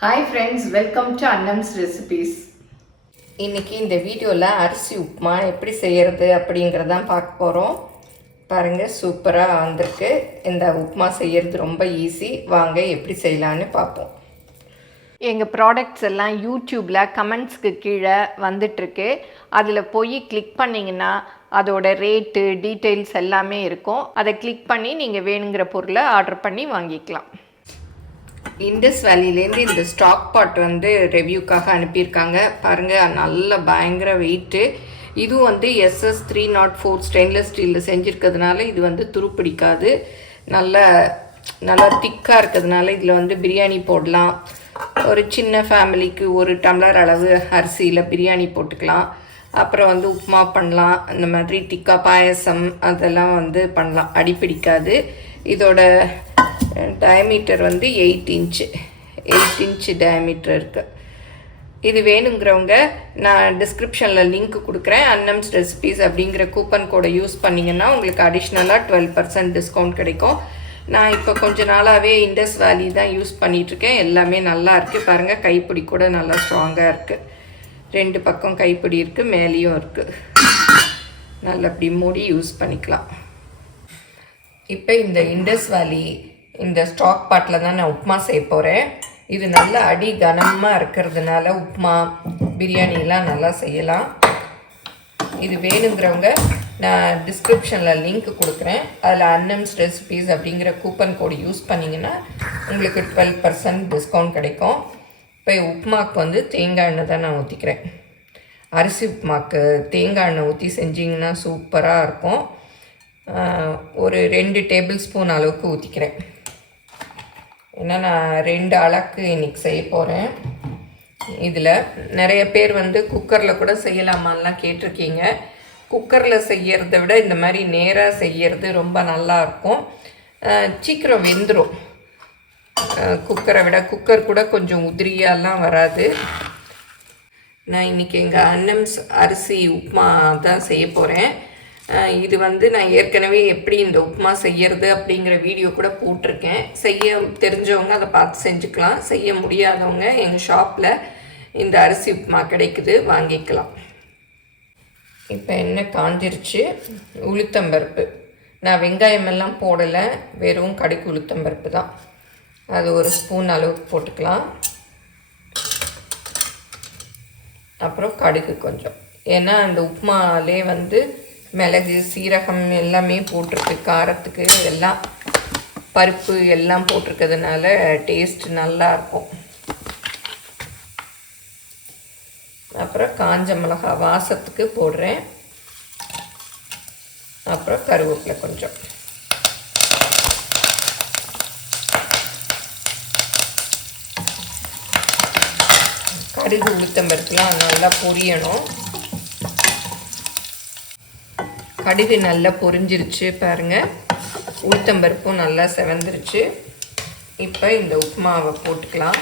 Hi friends, welcome to Annam's Recipes. இன்னைக்கு இந்த வீடியோவில் அரிசி உப்புமா எப்படி செய்கிறது அப்படிங்கிறதான் பார்க்க போகிறோம். பாருங்கள், சூப்பராக வந்திருக்கு. இந்த உப்புமா செய்கிறது ரொம்ப ஈஸி. வாங்க எப்படி செய்யலான்னு பார்ப்போம். எங்கள் ப்ராடக்ட்ஸ் எல்லாம் யூடியூப்பில் கமெண்ட்ஸ்க்கு கீழே வந்துட்டுருக்கு. அதில் போய் கிளிக் பண்ணிங்கன்னா அதோட ரேட்டு டீட்டெயில்ஸ் எல்லாமே இருக்கும். அதை கிளிக் பண்ணி நீங்கள் வேணுங்கிற பொருளை ஆர்டர் பண்ணி வாங்கிக்கலாம். இண்டஸ் வேலியிலேருந்து இந்த ஸ்டாக் பாட் வந்து ரிவ்யூக்காக அனுப்பியிருக்காங்க. பாருங்கள், நல்ல பயங்கர வெயிட்டு. இதுவும் வந்து SS 304 ஸ்டெயின்லெஸ் ஸ்டீலில் செஞ்சுருக்கிறதுனால இது வந்து துருப்பிடிக்காது. நல்லா திக்காக இருக்கிறதுனால இதில் வந்து பிரியாணி போடலாம். ஒரு சின்ன ஃபேமிலிக்கு ஒரு டம்ளர் அளவு அரிசியில் பிரியாணி போட்டுக்கலாம். அப்புறம் வந்து உப்புமா பண்ணலாம். இந்த மாதிரி திக்கா பாயசம் அதெல்லாம் வந்து பண்ணலாம், அடிப்பிடிக்காது. இதோட டயமீட்டர் வந்து 8 இன்ச்சு டயமீட்டர் இருக்குது. இது வேணுங்கிறவங்க நான் டிஸ்கிரிப்ஷனில் லிங்க் கொடுக்குறேன். அன்னம்ஸ் ரெசிபீஸ் அப்படிங்கிற கூப்பன் கோடை யூஸ் பண்ணிங்கன்னா உங்களுக்கு அடிஷ்னலாக 12% டிஸ்கவுண்ட் கிடைக்கும். நான் இப்போ கொஞ்ச நாளாகவே இண்டஸ் வேலி தான் யூஸ் பண்ணிகிட்ருக்கேன். எல்லாமே நல்லா இருக்குது. பாருங்கள், கைப்பிடி கூட நல்லா ஸ்ட்ராங்காக இருக்குது. 2 பக்கம் கைப்பிடி இருக்குது, மேலேயும் இருக்குது. நல்லா அப்படி மூடி யூஸ் பண்ணிக்கலாம். இப்போ இந்த இண்டஸ் வேலி இந்த ஸ்டாக் பாட்டில் தான் நான் உப்புமா செய்ய போகிறேன். இது நல்ல அடி கனமாக இருக்கிறதுனால உப்புமா பிரியாணிலாம் நல்லா செய்யலாம். இது வேணுங்கிறவங்க நான் டிஸ்கிரிப்ஷனில் லிங்க் கொடுக்குறேன். அதில் அன்னம்ஸ் ரெசிபீஸ் அப்படிங்கிற கூப்பன் கோடு யூஸ் பண்ணிங்கன்னா உங்களுக்கு 12% டிஸ்கவுண்ட் கிடைக்கும். இப்போ உப்புமாவுக்கு வந்து தேங்காய் எண்ணெய் தான் நான் ஊற்றிக்கிறேன். அரிசி உப்புமாவுக்கு தேங்காய் எண்ணெய் ஊற்றி செஞ்சிங்கன்னா சூப்பராக இருக்கும். ஒரு 2 டேபிள் ஸ்பூன் அளவுக்கு ஊற்றிக்கிறேன். ஏன்னா நான் 2 அளவுக்கு இன்றைக்கி செய்ய போகிறேன். இதில் நிறைய பேர் வந்து குக்கரில் கூட செய்யலாமான்லாம் கேட்டிருக்கீங்க. குக்கரில் செய்கிறத விட இந்த மாதிரி நேராக செய்கிறது ரொம்ப நல்லாயிருக்கும். சீக்கிரம் வெந்துடும். குக்கரை விட குக்கர் கூட கொஞ்சம் உதிரியாலாம் வராது. நான் இன்றைக்கி எங்கள் அன்னம்ஸ் அரிசி உப்புமா தான் செய்ய போகிறேன். இது வந்து நான் ஏற்கனவே எப்படி இந்த உப்புமா செய்கிறது அப்படிங்கிற வீடியோ கூட போட்டிருக்கேன். செய்ய தெரிஞ்சவங்க அதை பார்த்து செஞ்சுக்கலாம். செய்ய முடியாதவங்க எங்கள் ஷாப்பில் இந்த அரிசி உப்புமா கிடைக்குது, வாங்கிக்கலாம். இப்போ எண்ணெய் காஞ்சிருச்சு. உளுத்தம்பருப்பு நான் வெங்காயமெல்லாம் போடலை, வெறும் கடுகு உளுத்தம்பருப்பு தான். அது ஒரு ஸ்பூன் அளவுக்கு போட்டுக்கலாம். அப்புறம் கடுகு கொஞ்சம், ஏன்னா அந்த உப்புமாலே வந்து மிளகு சீரகம் எல்லாமே போட்டிருக்கு. காரத்துக்கு எல்லாம் பருப்பு எல்லாம் போட்டிருக்கிறதுனால டேஸ்ட் நல்லாயிருக்கும். அப்புறம் காஞ்ச மிளகா வாசத்துக்கு போடுறேன். அப்புறம் கருவேப்பிலை கொஞ்சம். கடுகு உளுத்தம்பருப்புலாம் நல்லா பொரியணும். கடுகு நல்லா பொரிஞ்சிருச்சு பாருங்கள். உளுத்தம்பருப்பும் நல்லா செவந்துருச்சு. இப்போ இந்த உப்புமாவை போட்டுக்கலாம்.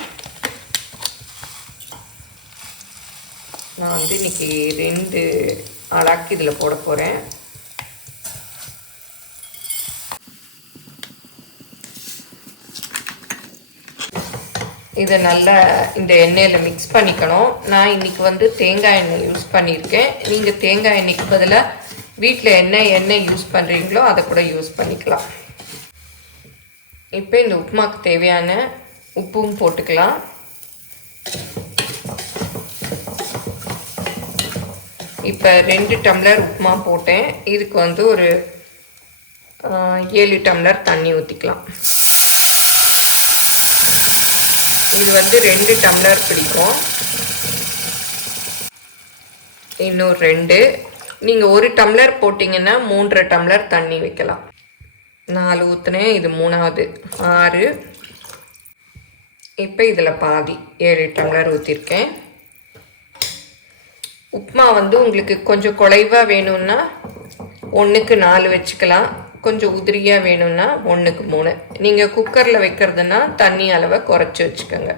நான் வந்து இன்றைக்கி 2 அளவுக்கு இதில் போட போகிறேன். இதை நல்லா இந்த எண்ணெயில் மிக்ஸ் பண்ணிக்கணும். நான் இன்றைக்கி வந்து தேங்காய் எண்ணெய் யூஸ் பண்ணியிருக்கேன். நீங்கள் தேங்காய் எண்ணெய்க்கு பதிலாக வீட்டில் எண்ணெய் யூஸ் பண்ணுறீங்களோ அதை கூட யூஸ் பண்ணிக்கலாம். இப்போ இந்த உப்புமாவுக்கு தேவையான உப்பும் போட்டுக்கலாம். இப்போ 2 டம்ளர் உப்புமா போட்டேன். இதுக்கு வந்து ஒரு 7 டம்ளர் தண்ணி ஊற்றிக்கலாம். இது வந்து 2 டம்ளர் பிடிக்கும். இன்னும் 2. நீங்கள் 1 டம்ளர் போட்டிங்கன்னா 3.5 டம்ளர் தண்ணி வைக்கலாம். 4 ஊற்றுனேன், இது 3வது 6. இப்போ இதில் பாதி 7 டம்ளர் ஊற்றிருக்கேன். உப்புமா வந்து உங்களுக்கு கொஞ்சம் குழைவாக வேணும்னா 1க்கு 4 வச்சுக்கலாம். கொஞ்சம் உதிரியாக வேணும்னா 1க்கு 3. நீங்கள் குக்கரில் வைக்கிறதுனா தண்ணி அளவை குறைச்சி வச்சுக்கோங்க.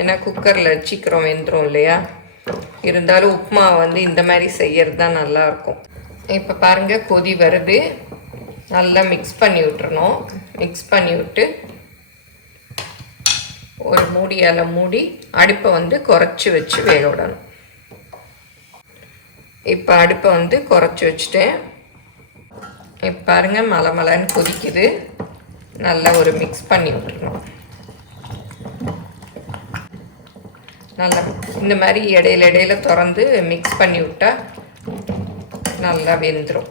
ஏன்னா குக்கரில் சீக்கிரம் வெந்துடும் இல்லையா. இருந்தாலும் உப்புமா வந்து இந்த மாதிரி செய்கிறது தான் நல்லாயிருக்கும். இப்போ பாருங்கள், கொதி வருது. நல்லா மிக்ஸ் பண்ணி விட்டுறணும். மிக்ஸ் பண்ணி விட்டு ஒரு மூடியால் மூடி அடுப்பை வந்து குறைச்சி வச்சு வேக விடணும். இப்போ அடுப்பை வந்து குறைச்சி வச்சுட்டேன். இப்போ பாருங்கள் மலை மலைன்னு கொதிக்குது. நல்லா ஒரு மிக்ஸ் பண்ணி விட்டுருணும். நல்லா இந்த மாதிரி இடையில திறந்து மிக்ஸ் பண்ணி விட்டால் நல்லா வெந்துடும்.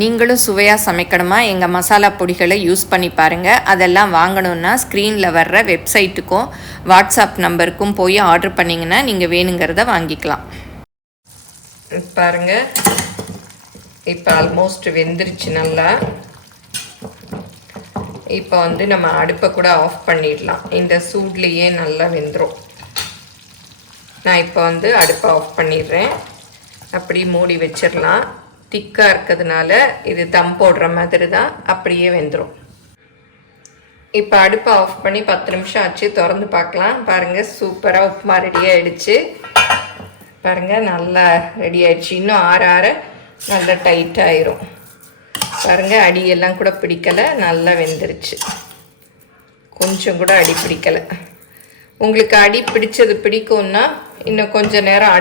நீங்களும் சுவையாக சமைக்கணுமா? எங்கள் மசாலா பொடிகளை யூஸ் பண்ணி பாருங்கள். அதெல்லாம் வாங்கணுன்னா ஸ்க்ரீனில் வர்ற வெப்சைட்டுக்கும் வாட்ஸ்அப் நம்பருக்கும் போய் ஆர்டர் பண்ணிங்கன்னா நீங்கள் வேணுங்கிறத வாங்கிக்கலாம். பாருங்கள் இப்போ ஆல்மோஸ்ட் வெந்துருச்சு நல்லா. இப்போ வந்து நம்ம அடுப்பை கூட ஆஃப் பண்ணிடலாம். இந்த சூட்லேயே நல்லா வெந்துடும். நான் இப்போ வந்து அடுப்பை ஆஃப் பண்ணிடுறேன். அப்படி மூடி வச்சிடலாம். திக்காக இருக்கிறதுனால இது தம் போடுற மாதிரி தான், அப்படியே வெந்துடும். இப்போ அடுப்பை ஆஃப் பண்ணி 10 நிமிஷம் ஆச்சு. திறந்து பார்க்கலாம். பாருங்கள் சூப்பராக உப்புமா ரெடி ஆகிடுச்சு. பாருங்கள் நல்லா ரெடி ஆகிடுச்சு. இன்னும் ஆற நல்லா டைட்டாகிடும். பாருங்கள் அடியெல்லாம் கூட பிடிக்கலை, நல்லா வெந்துருச்சு. கொஞ்சம் கூட அடி பிடிக்கலை. உங்களுக்கு அடி பிடிச்சது பிடிக்கும்னா இன்னும் கொஞ்சம் நேரம்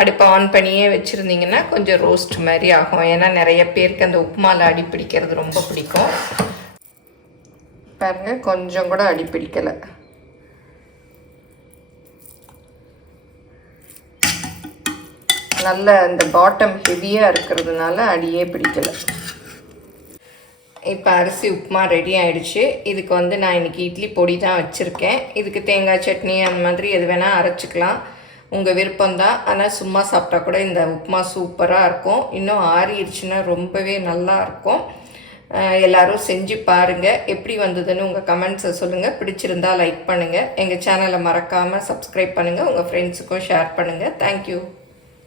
அடுப்பை ஆன் பண்ணியே வச்சுருந்தீங்கன்னா கொஞ்சம் ரோஸ்ட் மாதிரி ஆகும். ஏன்னா நிறைய பேருக்கு அந்த உப்புமாவில் அடி பிடிக்கிறது ரொம்ப பிடிக்கும். பாருங்கள் கொஞ்சம் கூட அடி பிடிக்கலை. நல்ல அந்த பாட்டம் ஹெவியாக இருக்கிறதுனால அடியே பிடிக்கலை. இப்போ அரிசி உப்புமா ரெடி ஆகிடுச்சு. இதுக்கு வந்து நான் இன்றைக்கி இட்லி பொடி தான் வச்சுருக்கேன். இதுக்கு தேங்காய் சட்னி அந்த மாதிரி எது வேணால் அரைச்சிக்கலாம், உங்கள் விருப்பம்தான். ஆனால் சும்மா சாப்பிட்டா கூட இந்த உப்புமா சூப்பராக இருக்கும். இன்னும் ஆறிடுச்சுன்னா ரொம்பவே நல்லாயிருக்கும். எல்லோரும் செஞ்சு பாருங்கள். எப்படி வந்ததுன்னு உங்கள் கமெண்ட்ஸை சொல்லுங்கள். பிடிச்சிருந்தால் லைக் பண்ணுங்கள். எங்கள் சேனலை மறக்காமல் சப்ஸ்கிரைப் பண்ணுங்கள். உங்கள் ஃப்ரெண்ட்ஸுக்கும் ஷேர் பண்ணுங்கள். தேங்க்யூ.